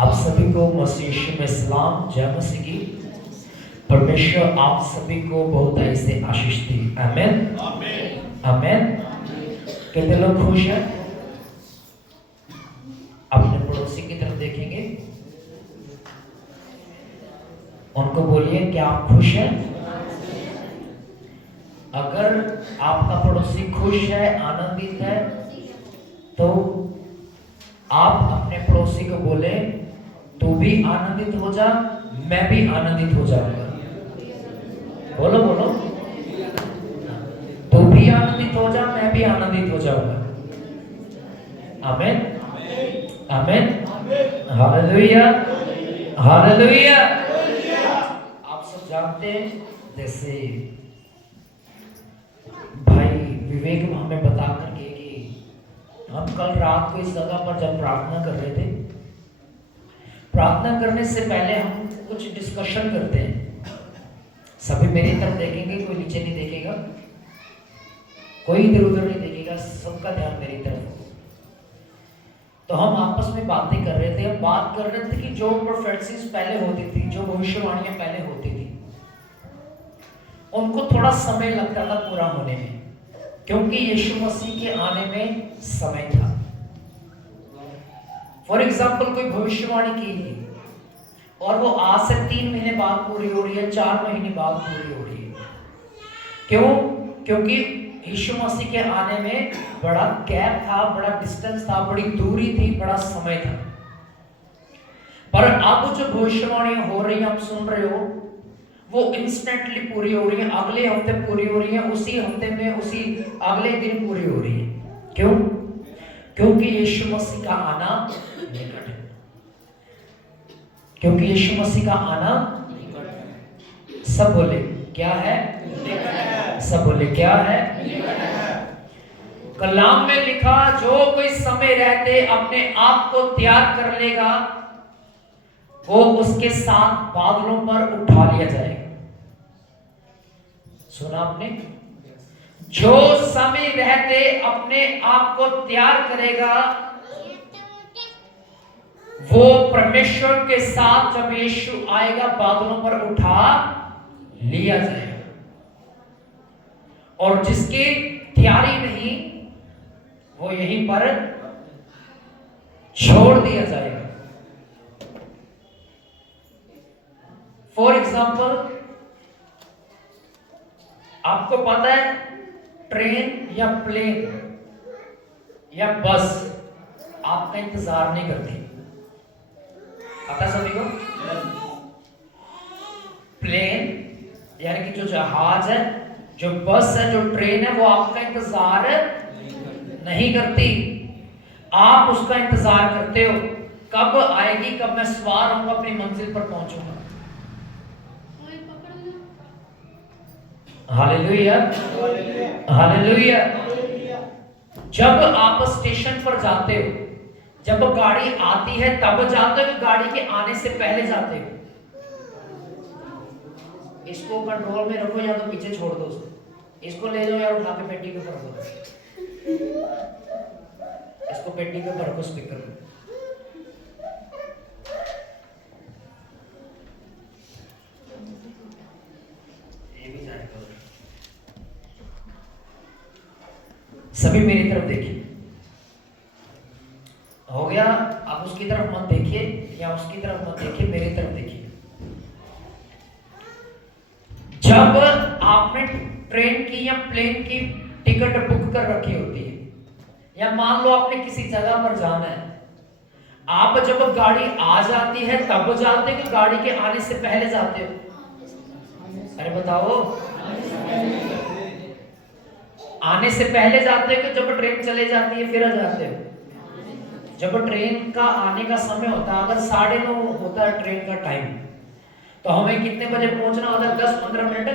आप सभी को मसीह यीशु में सलाम, जय मसीह की। परमेश्वर आप सभी को बहुत ऐसे आशीष दी। आमेन आमेन। कितने लोग खुश हैं? अपने पड़ोसी की तरफ देखेंगे, उनको बोलिए कि आप खुश हैं। अगर आपका पड़ोसी खुश है, आनंदित है, तो आप अपने पड़ोसी को बोले तू भी आनंदित हो जा, मैं भी आनंदित हो जाऊंगा। बोलो बोलो, तू भी आनंदित हो जा, मैं भी आनंदित हो जाऊंगा। आमेन आमेन, हालेलुया हालेलुया। आप सब जानते हैं, जैसे भाई विवेक हमें बता करके कि हम कल रात को इस जगह पर जब प्रार्थना कर रहे थे, प्रार्थना करने से पहले हम कुछ डिस्कशन करते हैं। सभी मेरी तरफ देखेंगे, कोई नीचे नहीं देखेगा, कोई इधर उधर नहीं देखेगा, सबका ध्यान मेरी तरफ हो। तो हम आपस में बातें कर रहे थे। हम बात कर रहे थे कि जो प्रोफेसीज पहले होती थी, जो भविष्यवाणियां पहले होती थी, उनको थोड़ा समय लगता था पूरा होने में, क्योंकि यीशु मसीह के आने में समय था। फॉर एग्जाम्पल, कोई भविष्यवाणी की थी और वो आज से 3 महीने बाद पूरी हो रही है, 4 महीने बाद पूरी हो रही है। क्यों? क्योंकि यीशु मसीह के आने में बड़ा गैप था, बड़ा डिस्टेंस था, बड़ी दूरी थी, बड़ा समय था। पर अब जो भविष्यवाणी हो रही है, आप सुन रहे हो, वो इंस्टेंटली पूरी हो रही है, अगले हफ्ते पूरी हो रही है, उसी हफ्ते में, उसी अगले दिन पूरी हो रही है। क्यों? क्योंकि यीशु मसीह का आना निकट है। क्योंकि यीशु मसीह का आना निकट है। सब बोले क्या है? निकट है। सब बोले क्या है? निकट है। कलाम में लिखा, जो कोई समय रहते अपने आप को तैयार कर लेगा, वो उसके साथ बादलों पर उठा लिया जाएगा। सुना आपने? जो समय रहते अपने आप को तैयार करेगा, वो परमेश्वर के साथ जब यीशु आएगा बादलों पर उठा लिया जाएगा। और जिसकी तैयारी नहीं, वो यहीं पर छोड़ दिया जाएगा। फॉर एग्जाम्पल, आपको पता है ट्रेन या प्लेन या बस आपका इंतजार नहीं करती। पता है सभी को? प्लेन यानी कि जो जहाज है, जो बस है, जो ट्रेन है, वो आपका इंतजार नहीं करती। आप उसका इंतजार करते हो, कब आएगी, कब मैं सवार होऊंगा, अपनी मंजिल पर पहुंचूंगा। Hallelujah hallelujah. जब आप स्टेशन पर जाते हो, जब गाड़ी आती है तब जाते हो, गाड़ी के आने से पहले जाते हो? इसको कंट्रोल में रखो या तो पीछे छोड़ दो उसको। इसको ले जाओ यार, उठा के पेटी के ऊपर रखो। इसको पेटी के ऊपर रखो, स्पीकर पे। ये भी जाएगा। सभी मेरी तरफ देखिए। हो गया? आप उसकी तरफ मत देखिए या उसकी तरफ मत देखिए, मेरी तरफ देखिए। जब आपने ट्रेन की या प्लेन की टिकट बुक कर रखी होती है, या मान लो आपने किसी जगह पर जाना है, आप जब गाड़ी आ जाती है तब जाते हो कि गाड़ी के आने से पहले जाते हो? अरे बताओ, आने से पहले जाते हो कि जब ट्रेन चले जाती है फिर आ जाते हो? जब ट्रेन का आने का समय होता है, अगर 9:30 होता है ट्रेन का टाइम, तो हमें कितने बजे पहुंचना होता है? 10-15 मिनट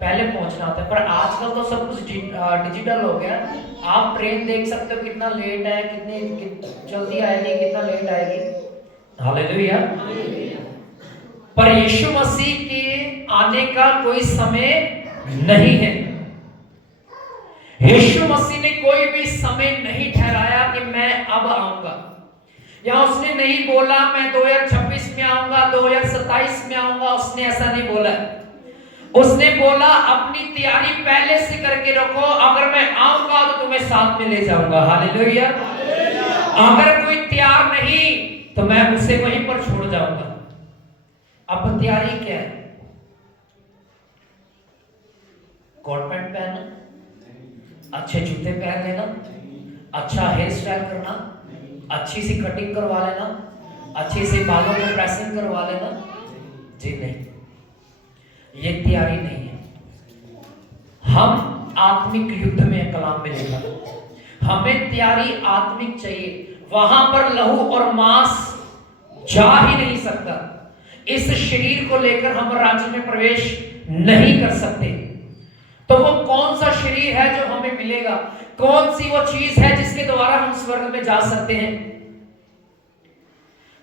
पहले पहुंचना होता है। पर आजकल तो सब कुछ डिजिटल हो गया। आप ट्रेन देख सकते हो कितना लेट है, कितनी जल्दी आएगी, कितना लेट आएगी। हालेलुया। पर यीशु मसीह के आने का कोई समय नहीं है। यीशु मसीह ने कोई भी समय नहीं ठहराया कि मैं अब आऊंगा। या उसने नहीं बोला मैं 2026 में आऊंगा, 2027 में आऊंगा, उसने ऐसा नहीं बोला। उसने बोला अपनी तैयारी पहले से करके रखो, अगर मैं आऊंगा तो तुम्हें साथ में ले जाऊंगा। हालेलुया। अगर कोई तैयार नहीं तो मैं उसे वहीं पर छोड़ जाऊंगा। अब तैयारी क्या है? कोट पैंट पहनना, अच्छे जूते पहन लेना, अच्छा हेयर स्टाइल करना, अच्छी सी कटिंग करवा लेना, अच्छी सी बालों को प्रेसिंग करवा लेना? जी नहीं, ये तैयारी नहीं है। हम आत्मिक युद्ध में कलाम में लिखा, हमें तैयारी आत्मिक चाहिए। वहां पर लहू और मांस जा ही नहीं सकता। इस शरीर को लेकर हम राज्य में प्रवेश नहीं कर सकते। तो वो कौन सा शरीर है जो हमें मिलेगा? कौन सी वो चीज है जिसके द्वारा हम स्वर्ग में जा सकते हैं?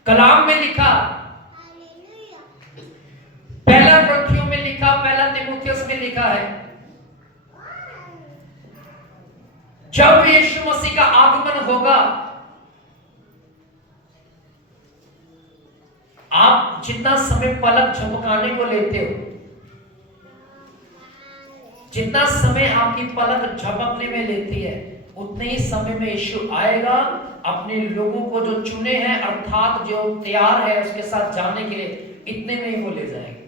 कलाम में लिखा, पहला ग्रंथियों में लिखा, पहला तीमुथियुस में लिखा है, जब यीशु मसीह का आगमन होगा, आप जितना समय पलक झपकाने को लेते हो, जितना समय आपकी पलक झपकने में लेती है, उतने ही समय में यीशु आएगा, अपने लोगों को जो चुने हैं अर्थात जो तैयार है उसके साथ जाने के लिए, इतने में ही वो ले जाएंगे।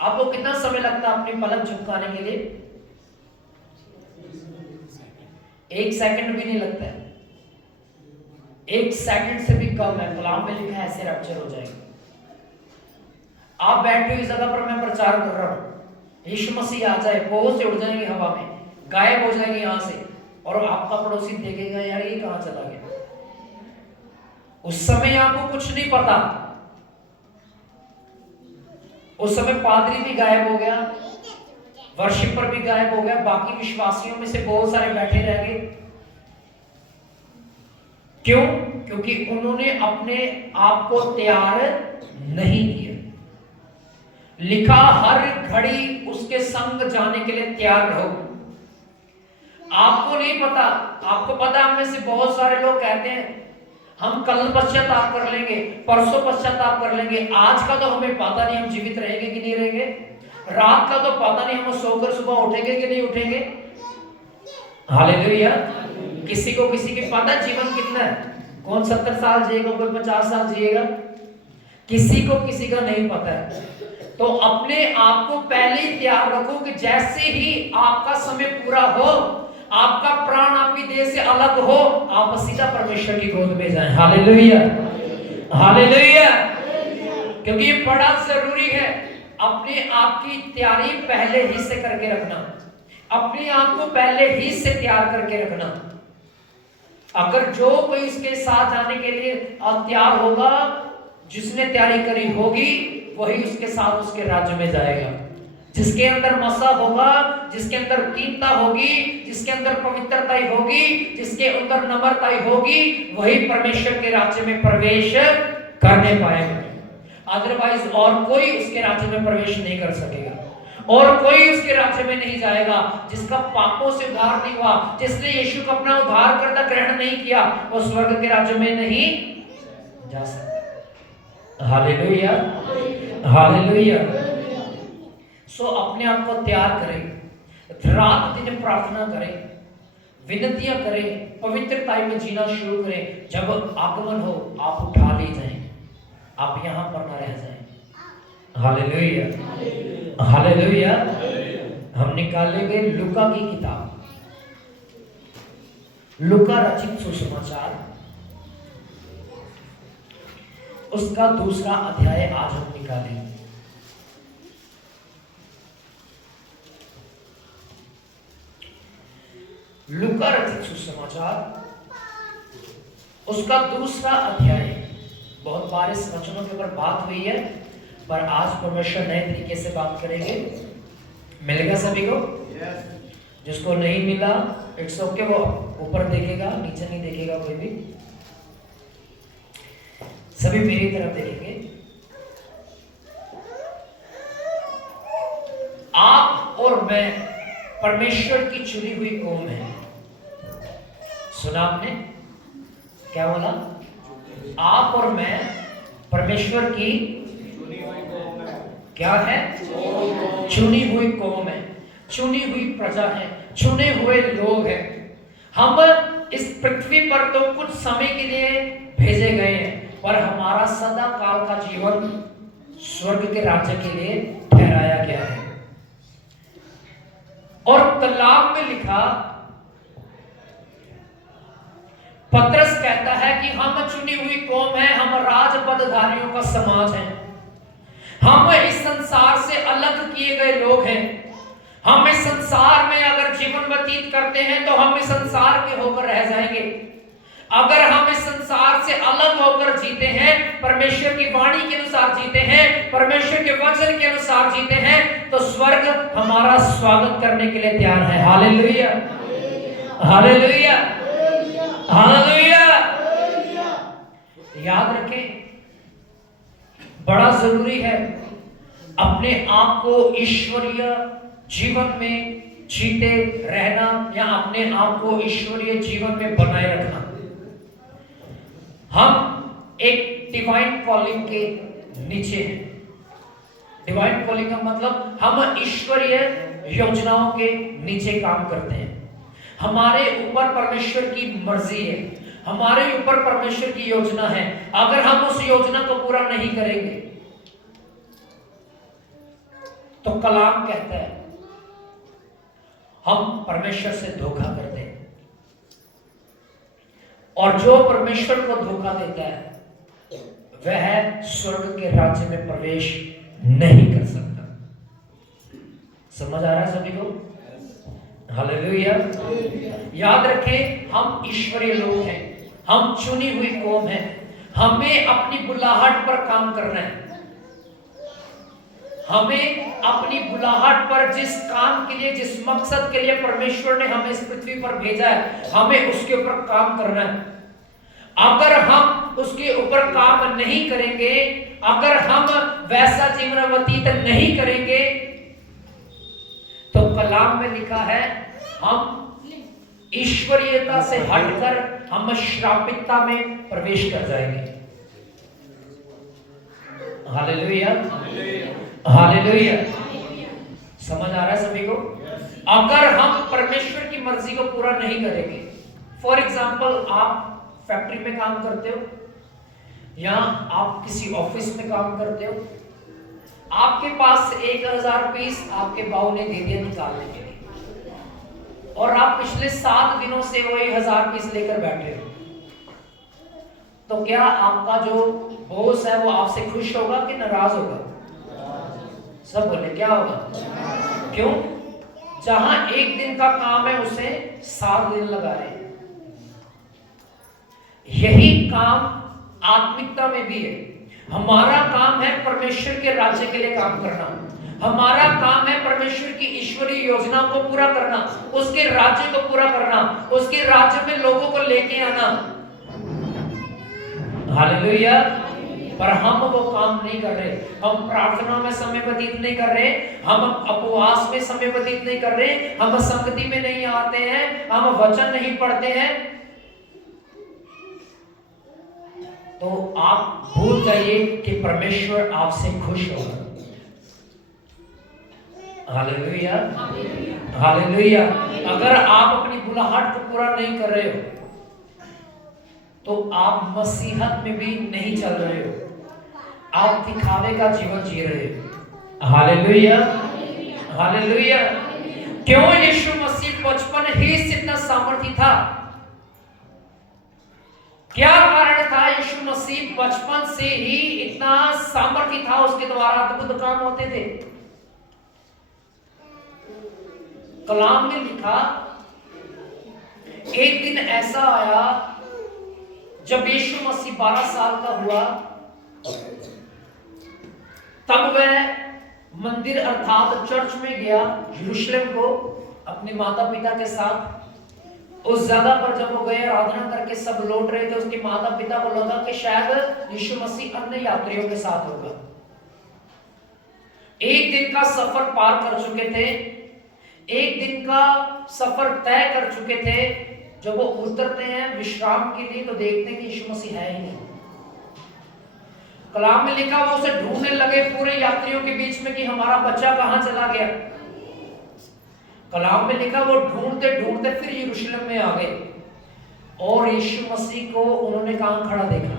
आपको कितना समय लगता है अपनी पलक झपकाने के लिए? 1 सेकंड भी नहीं लगता है। 1 सेकंड से भी कम है। कलाम में लिखा है ऐसे रैप्चर हो जाएगा। आप बैठे हो इस जगह पर, मैं प्रचार कर रहा हूं, यीशु मसीह आ जाए, बहुत से उड़ जाएंगे हवा में, गायब हो जाएंगे यहां से, और आपका पड़ोसी देखेगा यार ये कहां चला गया। उस समय आपको कुछ नहीं पता, उस समय पादरी भी गायब हो गया, वर्शिपर भी गायब हो गया, बाकी विश्वासियों में से बहुत सारे बैठे रह गए। क्यों? क्योंकि उन्होंने अपने आप को तैयार नहीं किया। लिखा, हर घड़ी उसके संग जाने के लिए तैयार रहो। आपको नहीं पता, आपको पता हम में से बहुत सारे लोग कहते हैं हम कल पश्चाताप कर लेंगे, परसों पश्चाताप कर लेंगे, आज का तो हमें पता नहीं हम जीवित रहेंगे कि नहीं रहेंगे, रात का तो पता नहीं हम सोकर सुबह उठेंगे कि नहीं उठेंगे। हालेलुया। किसी को किसी की पता जीवन कितना है, कौन 70 साल जिएगा, कोई 50 साल जिएगा, किसी को किसी का नहीं पता है। तो अपने आप को पहले ही तैयार रखो कि जैसे ही आपका समय पूरा हो, आपका प्राण आपकी देह से अलग हो, आप सीधा परमेश्वर की गोद में जाएं। Hallelujah, hallelujah. क्योंकि ये बड़ा जरूरी है, अपने आप की तैयारी पहले ही से करके रखना, अपने आप को पहले ही से तैयार करके रखना। अगर जो कोई इसके साथ जाने के लिए तैयार होगा, जिसने तैयारी करी होगी, वही उसके साथ उसके राज्य में जाएगा। जिसके अंदर मसा होगा, जिसके अंदर दीनता होगी, जिसके अंदर पवित्रता होगी, जिसके अंदर नम्रता होगी, वही परमेश्वर के राज्य में प्रवेश करने पाएगा। अदरवाइज और कोई उसके राज्य में प्रवेश नहीं कर सकेगा, और कोई उसके राज्य में नहीं जाएगा। जिसका पापों से उद्धार नहीं हुआ, जिसने यीशु को अपना उद्धारकर्ता ग्रहण नहीं किया, वो स्वर्ग के राज्य में नहीं जा सकता। Hallelujah, hallelujah. सो अपने आप को तैयार करें, रात दिन प्रार्थना करें, विनतियां करें, पवित्रता में जीना शुरू करें। जब आगमन हो आप उठा ले जाएं, आप यहां पर न रह जाएं। Hallelujah, hallelujah. हम निकालेंगे लूका की किताब, लूका रचित सुसमाचार, उसका 2रा अध्याय आज हम निकालेंगे। लूका रचित सुसमाचार, उसका 2रा अध्याय। बहुत बार इस वचनों के ऊपर बात हुई है, पर आज परमेश्वर नए तरीके से बात करेंगे। मिलेगा सभी को? जिसको नहीं मिला इट्स ओके, वो ऊपर देखेगा, नीचे नहीं देखेगा कोई भी। सभी मेरी तरफ देखेंगे। आप और मैं परमेश्वर की चुनी हुई कौम है। सुना आपने क्या बोला? आप और मैं परमेश्वर की क्या है? चुनी हुई कौम है, चुनी हुई प्रजा है, चुने हुए लोग हैं। हम इस पृथ्वी पर तो कुछ समय के लिए भेजे गए हैं, पर हमारा सदा काल का जीवन स्वर्ग के राज्य के लिए ठहराया गया है। और कलाम में लिखा, पतरस कहता है कि हम चुनी हुई कौम है, हम राजपदधारियों का समाज है, हम इस संसार से अलग किए गए लोग हैं। हम इस संसार में अगर जीवन व्यतीत करते हैं तो हम इस संसार के होकर रह जाएंगे। अगर हम इस संसार से अलग होकर जीते हैं, परमेश्वर की वाणी के अनुसार जीते हैं, परमेश्वर के वचन के अनुसार जीते हैं, तो स्वर्ग हमारा स्वागत करने के लिए तैयार है। Hallelujah, hallelujah, hallelujah. याद रखें, बड़ा जरूरी है अपने आप को ईश्वरीय जीवन में जीते रहना, या अपने आप को ईश्वरीय जीवन में बनाए रखना। हम एक डिवाइन कॉलिंग के नीचे हैं। डिवाइन कॉलिंग का मतलब हम ईश्वरीय योजनाओं के नीचे काम करते हैं। हमारे ऊपर परमेश्वर की मर्जी है, हमारे ऊपर परमेश्वर की योजना है। अगर हम उस योजना को पूरा नहीं करेंगे तो कलाम कहता है हम परमेश्वर से धोखा करते हैं, और जो परमेश्वर को धोखा देता है वह स्वर्ग के राज्य में प्रवेश नहीं कर सकता। समझ आ रहा है सभी को? हालेलुया। याद रखें, हम ईश्वरीय लोग हैं, हम चुनी हुई कौम है। हमें अपनी बुलाहट पर काम करना है। हमें अपनी बुलाहट पर जिस काम के लिए, जिस मकसद के लिए परमेश्वर ने हमें इस पृथ्वी पर भेजा है, हमें उसके ऊपर काम करना है। अगर हम उसके ऊपर काम नहीं करेंगे, अगर हम वैसा जीवन व्यतीत नहीं करेंगे, तो कलाम में लिखा है हम ईश्वरीयता से हटकर हम श्रापितता में प्रवेश कर जाएंगे। Hallelujah, hallelujah. समझ आ रहा है सभी को? अगर हम परमेश्वर की मर्जी को पूरा नहीं करेंगे, फॉर एग्जाम्पल आप फैक्ट्री में काम करते हो, या आप किसी ऑफिस में काम करते हो, आपके पास 1000 पीस आपके बाऊ ने दे दिया निकालने के लिए, और आप पिछले 7 दिनों से वो 1000 पीस लेकर बैठे हो, तो क्या आपका जो बॉस है वो आपसे खुश होगा कि नाराज होगा? सब बोले क्या होगा? क्यों? जहां 1 दिन का काम है उसे 7 दिन लगा रहे हैं। यही काम आत्मिकता में भी है। हमारा काम है परमेश्वर के राज्य के लिए काम करना। हमारा काम है परमेश्वर की ईश्वरीय योजना को पूरा करना, उसके राज्य को पूरा करना, उसके राज्य में लोगों को लेके आना। हालेलुया। पर हम वो काम नहीं कर रहे। हम प्रार्थना में समय व्यतीत नहीं कर रहे, हम उपवास में समय व्यतीत नहीं कर रहे, हम संगति में नहीं आते हैं, हम वचन नहीं पढ़ते हैं। तो आप भूल जाइए कि परमेश्वर आपसे खुश होगा। Hallelujah, hallelujah. अगर आप अपनी बुलाहट को पूरा नहीं कर रहे हो तो आप मसीहत में भी नहीं चल रहे हो, आप दिखावे का जीवन जी रहे हो। Hallelujah, hallelujah. क्यों यीशु मसीह बचपन ही से इतना सामर्थी था? क्या कारण था यीशु मसीह बचपन से ही इतना सामर्थी था? उसके द्वारा अद्भुत काम होते थे। कलाम में लिखा, एक दिन ऐसा आया जब यीशु मसीह 12 साल का हुआ, तब वह मंदिर अर्थात चर्च में गया यरूशलेम को अपने माता पिता के साथ। उस जगह पर जब वो गए, आराधना करके सब लौट रहे थे, उसके माता पिता को लगा कि शायद यीशु मसीह अन्य यात्रियों के साथ होगा। 1 दिन का सफर पार कर चुके थे, 1 दिन का सफर तय कर चुके थे। जब वो उतरते हैं विश्राम के लिए तो देखते हैं कि यीशु मसीह है ही नहीं। कलाम में लिखा वो उसे ढूंढने लगे पूरे यात्रियों के बीच में कि हमारा बच्चा कहां चला गया। कलाम में लिखा वो ढूंढते ढूंढते फिर यरूशलेम में आ गए और यीशु मसीह को उन्होंने कहां खड़ा देखा,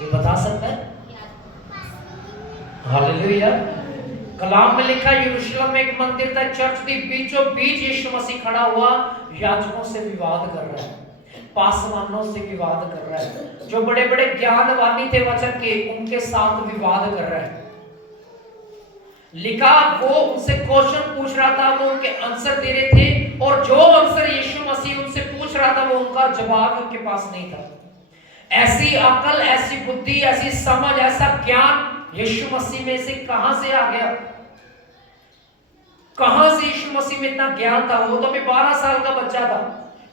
ये बता सकता है? हालेलुया। कलाम में लिखा यरूशलेम में एक मंदिर था, चर्च थी, बीचों बीच यीशु मसीह खड़ा हुआ, याजकों से विवाद कर रहा है, पासवानों से विवाद कर रहा है, जो बड़े बड़े ज्ञानवानी थे वचन के उनके साथ विवाद कर रहा है। लिखा वो उनसे क्वेश्चन पूछ रहा था, वो उनके आंसर दे रहे थे और जो आंसर यीशु मसीह उनसे पूछ रहा था वो उनका जवाब उनके पास नहीं था। ऐसी अकल, ऐसी बुद्धि, ऐसी समझ, ऐसा ज्ञान यीशु मसीह में से कहां से आ गया? कहां से यीशु मसीह में इतना ज्ञान था? वो तो अभी 12 साल का बच्चा था।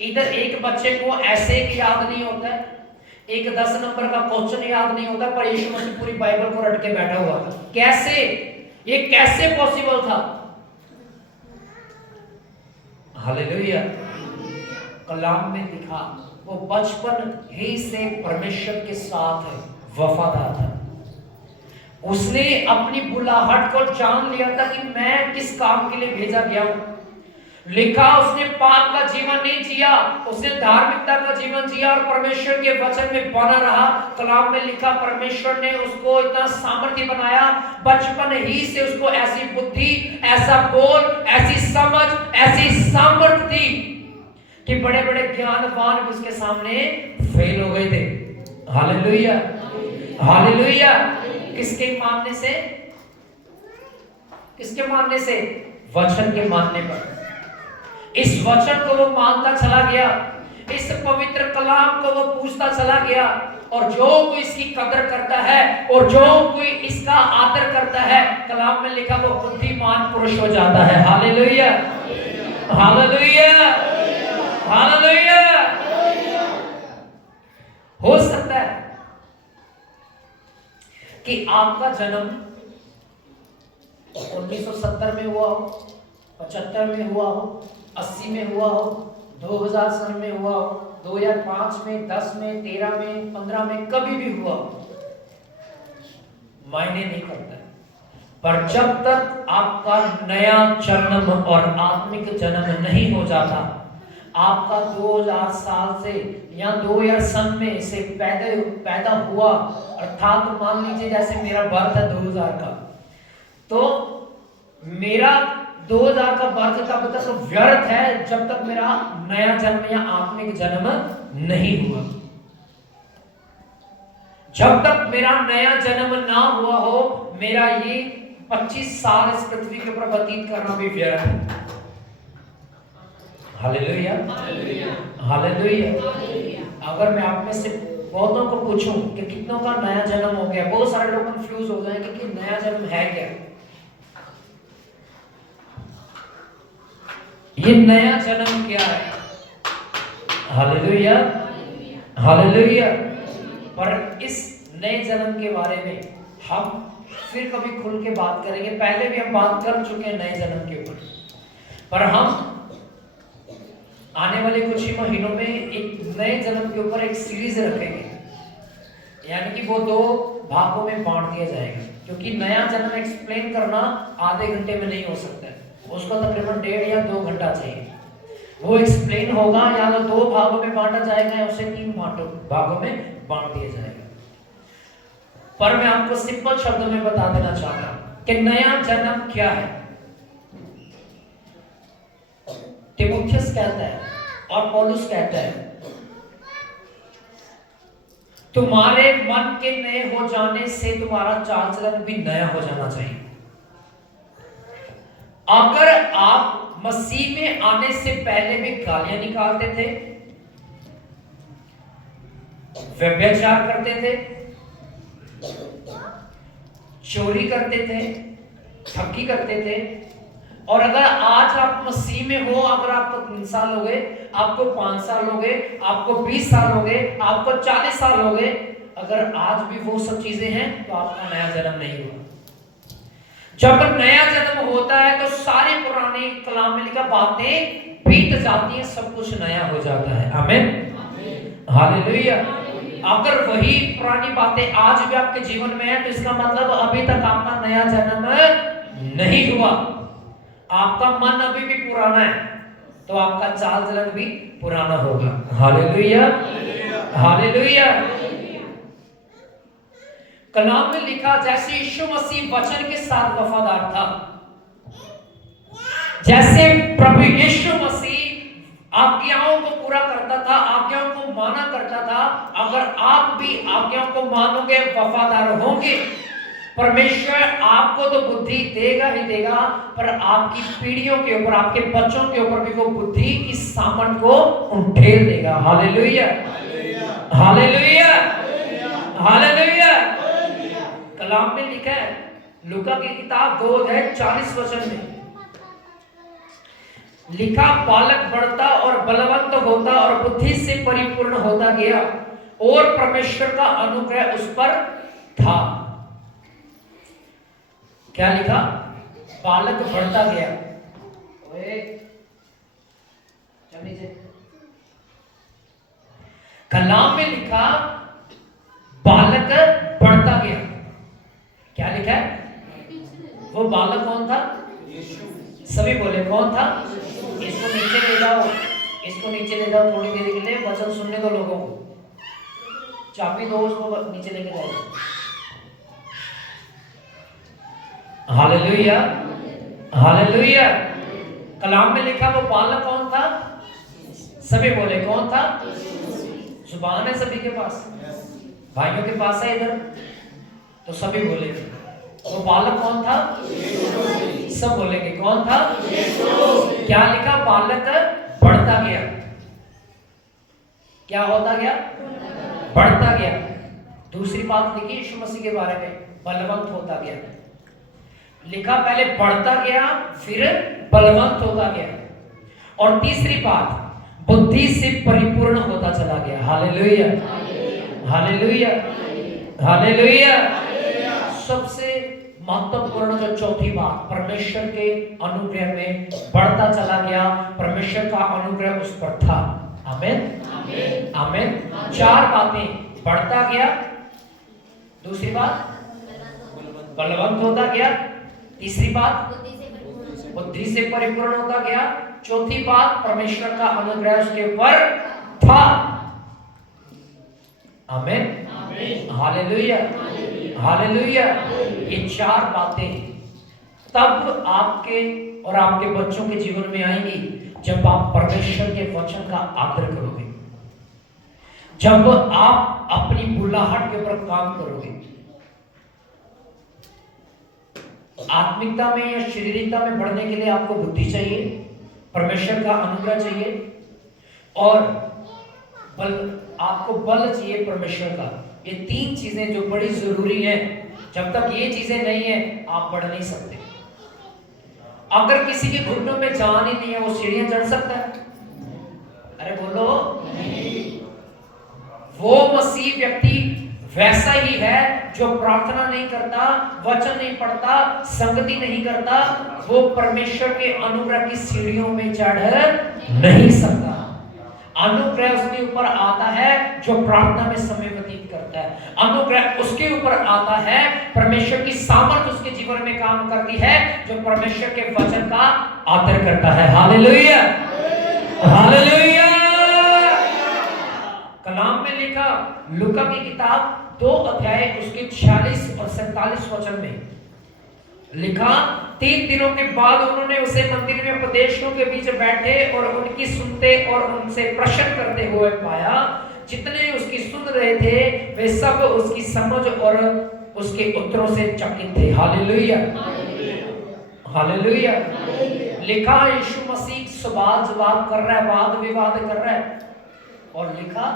इधर एक बच्चे को ऐसे याद नहीं होता है, एक 10 नंबर का क्वेश्चन याद नहीं होता, पर यीशु मसीह पूरी बाइबल को रट के बैठा हुआ था। कैसे? ये कैसे पॉसिबल था? हालेलुया। कलाम में लिखा वो बचपन ही से परमेश्वर के साथ वफादार था। उसने अपनी बुलाहट को जान लिया था कि मैं किस काम के लिए भेजा गया हूं। लिखा उसने पाप का जीवन नहीं जिया, उसने धार्मिकता का जीवन जिया और परमेश्वर के वचन में बना रहा। कलाम में लिखा परमेश्वर ने उसको इतना सामर्थ्य बनाया, बचपन ही से उसको ऐसी बुद्धि, ऐसा बोल, ऐसी समझ, ऐसी सामर्थ्य थी कि बड़े बड़े ज्ञानवान भी उसके सामने फेल हो गए थे। Hallelujah, hallelujah. किसके मानने से? किसके मानने से? वचन के मानने पर। इस वचन को वो मानता चला गया, इस पवित्र कलाम को वो पूछता चला गया, और जो कोई इसकी कदर करता है और जो कोई इसका आदर करता है, कलाम में लिखा वो बुद्धिमान पुरुष हो जाता है। Hallelujah, hallelujah, hallelujah. हो सकता है कि आपका जन्म 1970 में हुआ हो, 75 में हुआ हो, 80 में हुआ हो, 2000 सन में हुआ हो, 2005 में, 10 में, 13 में, 15 में, कभी भी हुआ हो, मायने नहीं करता। पर जब तक आपका नया जन्म और आत्मिक जन्म नहीं हो जाता, आपका 2000 साल से या 2000 सन में से पैदा हुआ, अर्थात मान लीजिए जैसे मेरा बर्थ है 2000 का, तो मेरा 2000 का बर्थ तब तक व्यर्थ है जब तक मेरा नया जन्म या आत्मिक जन्म नहीं हुआ। जब तक मेरा नया जन्म ना हुआ हो, मेरा ये 25 साल इस पृथ्वी के ऊपर व्यतीत करना भी व्यर्थ है। Hallelujah, hallelujah. अगर मैं आप में से बहुतों को पूछूं कि कितनों का नया जन्म हो गया, बहुत सारे लोग कंफ्यूज हो जाएंगे कि नया जन्म है क्या। ये नया जन्म क्या है? Hallelujah, hallelujah. पर इस नए जन्म के बारे में हम फिर कभी खुल के बात करेंगे। पहले भी हम बात कर चुके हैं नए जन्म के ऊपर, पर हम आने वाले कुछ ही महीनों में एक नए जन्म के ऊपर एक सीरीज रखेंगे, यानी कि वो 2 भागों में बांट दिया जाएगा, क्योंकि नया जन्म एक्सप्लेन करना आधे घंटे में नहीं हो सकता है, उसको तकरीबन 1.5 या 2 घंटा चाहिए। वो एक्सप्लेन होगा या तो 2 भागों में बांटा जाएगा या उसे 3 भागों में बांट दिया जाएगा। पर मैं आपको सिंपल शब्दों में बता देना चाहता हूं कि नया जन्म क्या है। तिमुथियुस कहता है और पौलुस कहता है, तुम्हारे मन के नए हो जाने से तुम्हारा चाल चलन भी नया हो जाना चाहिए। अगर आप मसीह में आने से पहले भी गालियां निकालते थे, व्यभिचार करते थे, चोरी करते थे, ठगी करते थे, और अगर आज आप मसीह में हो, अगर आपको 3 साल हो गए, आपको 5 साल हो गए, आपको 20 साल हो गए, आपको 40 साल हो गए, अगर आज भी वो सब चीजें हैं तो आपका नया जन्म नहीं हुआ। जब नया जन्म होता है तो सारी पुरानी कलाम में लिखा बातें बीत जाती हैं, सब कुछ नया हो जाता है। आमीन, हालेलुया। अगर वही पुरानी बातें आज भी आपके जीवन में है तो इसका मतलब अभी तक आपका नया जन्म नहीं हुआ। आपका मन अभी भी पुराना है तो आपका चाल चलन भी पुराना होगा। Hallelujah, hallelujah. कलाम में लिखा जैसे यीशु मसीह वचन के साथ वफादार था, जैसे प्रभु यीशु मसीह आज्ञाओं को पूरा करता था, आज्ञाओं को माना करता था, अगर आप भी आज्ञाओं को मानोगे, वफादार होंगे, परमेश्वर आपको तो बुद्धि देगा ही देगा, पर आपकी पीढ़ियों के ऊपर, आपके बच्चों के ऊपर भी वो बुद्धि की सामर्थ को उठेल देगा। Hallelujah, hallelujah, hallelujah. कलाम में लिखा है लूका की किताब 2:40 में लिखा, बालक बढ़ता और बलवंत होता और बुद्धि से परिपूर्ण होता गया और परमेश्वर का अनुग्रह उस पर था। क्या लिखा? बालक बढ़ता गया। चल नीचे। कलाम में लिखा बालक बढ़ता गया। क्या लिखा है? वो बालक कौन था? सभी बोले कौन था? इसको नीचे ले जाओ, इसको नीचे ले जाओ थोड़ी देर के लिए, वचन सुनने दो लोगों को। चाबी दो उसको, नीचे लेके जाओ। Hallelujah, hallelujah. कलाम में लिखा वो बालक कौन था? सभी बोले कौन था? जुबान है सभी के पास, भाइयों के पास है इधर, तो सभी बोले वो बालक कौन था? सब बोलेंगे कौन था? क्या लिखा? बालक बढ़ता गया। क्या होता गया? बढ़ता गया। दूसरी बात लिखी यीशु मसीह के बारे में, बलवंत होता गया। लिखा पहले बढ़ता गया, फिर बलवंत होता गया, और तीसरी बात बुद्धि से परिपूर्ण होता चला गया। Hallelujah, hallelujah, hallelujah. सबसे महत्वपूर्ण जो चौथी बात, परमेश्वर के अनुग्रह में बढ़ता चला गया, परमेश्वर का अनुग्रह उस पर था। आमीन, आमीन। चार बातें, बढ़ता गया, दूसरी बात बलवंत होता गया, तीसरी बात बुद्धि से परिपूर्ण होता गया, चौथी बात परमेश्वर का अनुग्रह उसके ऊपर था। आमीन, हालेलुया, हालेलुया। ये चार बातें तब आपके और आपके बच्चों के जीवन में आएंगी जब आप परमेश्वर के वचन का आदर करोगे, जब आप अपनी बुलाहट के ऊपर काम करोगे। आत्मिकता में या शारीरिकता में बढ़ने के लिए आपको बुद्धि चाहिए, परमेश्वर का अनुग्रह चाहिए, और आपको बल चाहिए परमेश्वर का। ये तीन चीजें जो बड़ी जरूरी हैं, जब तक ये चीजें नहीं है आप बढ़ नहीं सकते। अगर किसी के घुटनों में जान ही नहीं है, वो सीढ़ियां चढ़ सकता है? अरे बोलो नहीं। वो मसीह व्यक्ति वैसा ही है जो प्रार्थना नहीं करता, वचन नहीं पढ़ता, संगति नहीं करता, वो परमेश्वर के अनुग्रह की सीढ़ियों में चढ़ नहीं सकता। अनुग्रह उसके ऊपर आता है जो प्रार्थना में समय व्यतीत करता है। अनुग्रह उसके ऊपर आता है, परमेश्वर की सामर्थ उसके जीवन में काम करती है जो परमेश्वर के वचन का आदर करता है। Hallelujah, hallelujah. कलाम में लिखा लूका की किताब 2 अध्याय उसके 46 और 47 वचन में लिखा, 3 दिनों के बाद उन्होंने उसे मंदिर में उपदेशकों के बीच बैठे और उनकी सुनते और उनसे प्रश्न करते हुए पाया। जितने उसकी सुन रहे थे वे सब उसकी समझ और उसके उत्तरों से चकित थे। Hallelujah, hallelujah. लिखा यीशु मसीह सवाल जवाब कर रहा है, वाद विवाद कर रहा है, और लिखा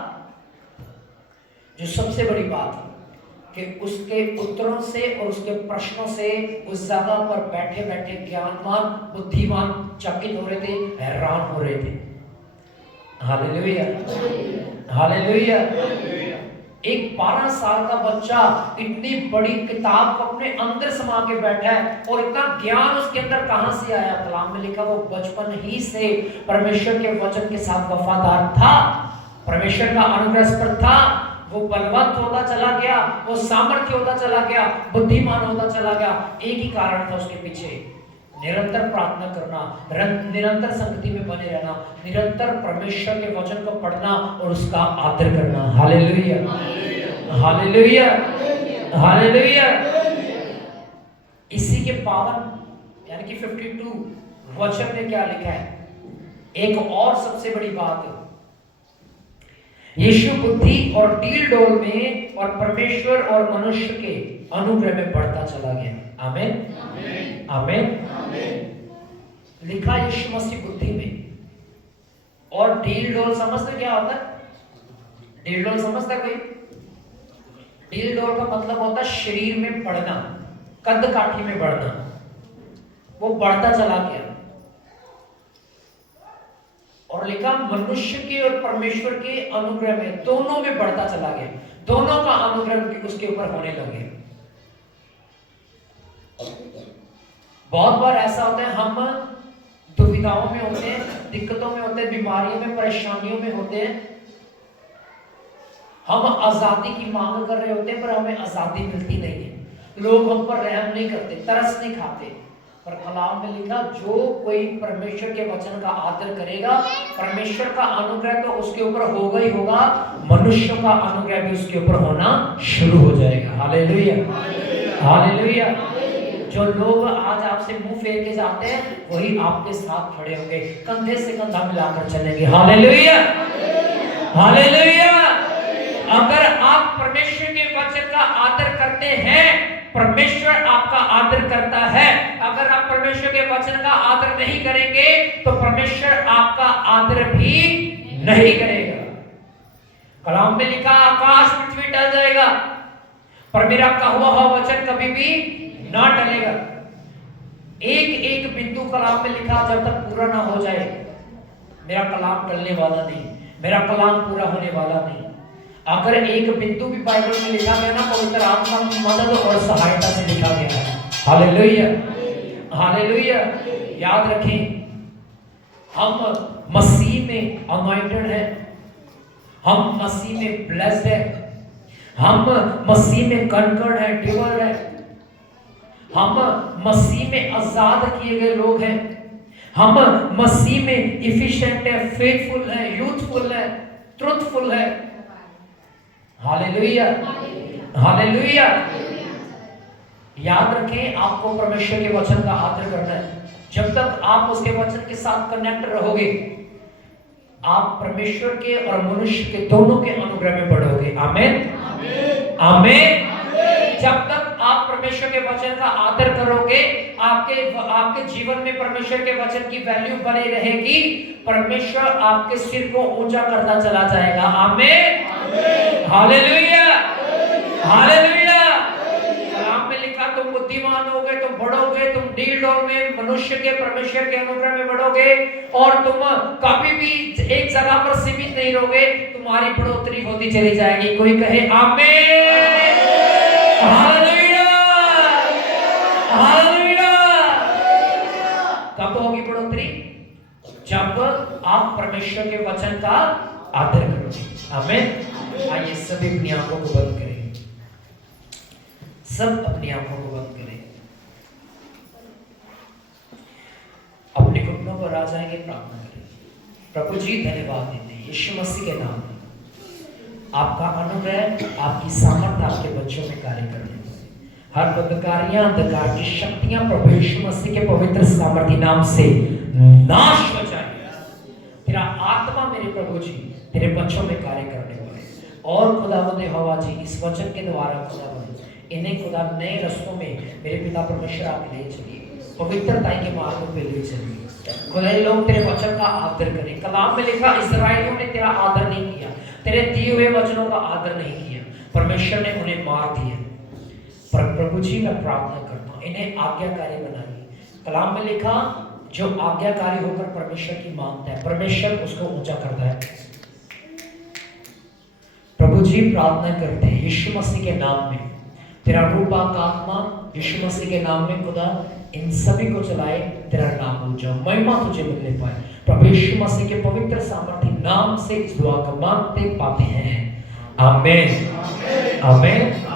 जो सबसे बड़ी बात कि उसके उत्तरों से और उसके प्रश्नों से उस जगह पर बैठे बैठे ज्ञानवान बुद्धिमान चकित हो रहे थे, हैरान हो रहे थे। Hallelujah, hallelujah. एक 12 साल का बच्चा इतनी बड़ी किताब को अपने अंदर समा के बैठा है, और इतना ज्ञान उसके अंदर कहां से आया? कलाम में लिखा वो बचपन ही से परमेश्वर के वचन के साथ वफादार था, परमेश्वर का अनुग्रह पर था। वो बलवंत होता चला गया, वो सामर्थ्य होता चला गया, बुद्धिमान होता चला गया। एक ही कारण था उसके पीछे, निरंतर प्रार्थना करना, निरंतर संगति में बने रहना, निरंतर परमेश्वर के वचन को पढ़ना और उसका आदर करना। Hallelujah, hallelujah, hallelujah. इसी के पावन यानी कि 52 वचन में क्या लिखा है? एक और सबसे बड़ी बात, यीशु बुद्धि और डील डोल में और परमेश्वर और मनुष्य के अनुग्रह में बढ़ता चला गया। आमीन, आमीन। लिखा यीशु मसीह बुद्धि में, और डील डोल समझते क्या होता है? डील डोल समझता कोई? डील डोल का मतलब होता है शरीर में बढ़ना, कद काठी में बढ़ना। वो बढ़ता चला गया। और लिखा मनुष्य के और परमेश्वर के अनुग्रह में, दोनों में बढ़ता चला गया। दोनों का अनुग्रह उसके ऊपर होने लगे। बहुत बार ऐसा होता है, हम दुविधाओं में होते हैं, दिक्कतों में होते हैं, बीमारियों में, परेशानियों में होते हैं। हम आजादी की मांग कर रहे होते हैं, पर हमें आजादी मिलती नहीं है। लोग हम पर रहम नहीं करते, तरस नहीं खाते। पर कलाम में लिखा, जो कोई परमेश्वर के वचन का आदर करेगा, परमेश्वर का अनुग्रह तो उसके ऊपर होगा ही होगा, मनुष्य का अनुग्रह भी उसके ऊपर होना शुरू हो जाएगा। Hallelujah, hallelujah. जो लोग आज आपसे मुंह फेर के जाते हैं, वही आपके साथ खड़े होंगे, कंधे से कंधा मिलाकर चलेंगे। Hallelujah, hallelujah. अगर आप परमेश्वर के वचन का आदर करते हैं, परमेश्वर आपका आदर करता है। अगर आप परमेश्वर के वचन का आदर नहीं करेंगे, तो परमेश्वर आपका आदर भी नहीं करेगा। कलाम में लिखा, आकाश पृथ्वी टल जाएगा, पर मेरा कहा हुआ वचन कभी भी ना टलेगा। एक एक बिंदु कलाम में लिखा, जब तक पूरा ना हो जाए, मेरा कलाम टलने वाला नहीं, मेरा कलाम पूरा होने वाला नहीं। अगर एक बिंदु भी बाइबल में लिखा गया ना, पवित्र आत्मा की मदद और सहायता से लिखा गया है। Hallelujah, hallelujah. याद रखें, हम मसीह में अनॉइंटेड है, हम मसीह में ब्लेस्ड है, हम मसीह में कनकर्ड है, डिवर्ड है, हम मसीह में आजाद किए गए लोग हैं, हम मसीह में इफिशिएंट है, फेथफुल है, यूथफुल है, ट्रुथफुल है। Hallelujah, hallelujah. याद रखें, आपको परमेश्वर के वचन का आदर करना है। जब तक आप उसके वचन के साथ कनेक्ट रहोगे, आप परमेश्वर के और मनुष्य के दोनों के अनुग्रह में बढ़ोगे। आमीन, आमीन। जब तक आप परमेश्वर के वचन का आदर करोगे, आपके जीवन में परमेश्वर के वचन की वैल्यू बनी रहेगी। परमेश्वर आपके सिर को ऊंचा करता चला जाएगा। आमीन, हालेलुया, हालेलुया। कलाम में लिखा, तुम बुद्धिमान होगे, तुम बढ़ोगे, तुम डील डोल में मनुष्य के परमेश्वर के अनुग्रह में बढ़ोगे, और तुम कभी भी एक जगह पर सीमित नहीं रहोगे, तुम्हारी बढ़ोतरी होती चली जाएगी। कोई कहे आमीन, हालेलुया, हालेलुया। कब होगी बढ़ोतरी? जब आप परमेश्वर के वचन का आदर करोगे। आमीन। आइए सभी अपनी आंखों को बंद करें, सब अपनी आंखों को बंद करें, अपने घुटनों पर आ जाएंगे, प्रार्थना करें। प्रभु जी, धन्यवाद देते हैं यीशु मसीह के नाम में, आपका अनुग्रह, आपकी सामर्थ्य आपके बच्चों में कार्य करने में, हर बदकारियां, अंधकार की शक्तियां प्रभु यीशु मसीह के पवित्र सामर्थ्य नाम से नाश हो जाए। तेरा आत्मा मेरे प्रभु जी तेरे बच्चों में कार्य करने वाले, और खुदावंद यहोवा जी, इस वचन के द्वारा खुदावंद इन्हें खुदा नए रस्तों में मेरे पिता परमेश्वर आप ले चलिए, पवित्रता के मार्ग पे ले चलिए। खुदा, लोग तेरे वचन का आदर करें। कलाम में लिखा, इस्राएलियों ने तेरा आदर नहीं किया, तेरे दिए हुए वचनों का आदर नहीं किया, परमेश्वर ने उन्हें मार दिया। पर प्रभु जी, मैं प्रार्थना करता हूँ, इन्हें आज्ञाकारी बनाइए। कलाम में लिखा, जो आज्ञाकारी होकर परमेश्वर की मानता है, परमेश्वर उसको ऊंचा करता है। प्रभु जी, प्रार्थना करते हैं यीशु मसीह के नाम में, तेरा रूप आत्मा यीशु मसीह के नाम में खुदा इन सभी को चलाए, तेरा नाम ऊंचा, महिमा तुझे मिलने पाए। प्रभु यीशु मसीह के पवित्र सामर्थ्य नाम से इस दुआ को मांगते पाते हैं, आमेन, आमेन।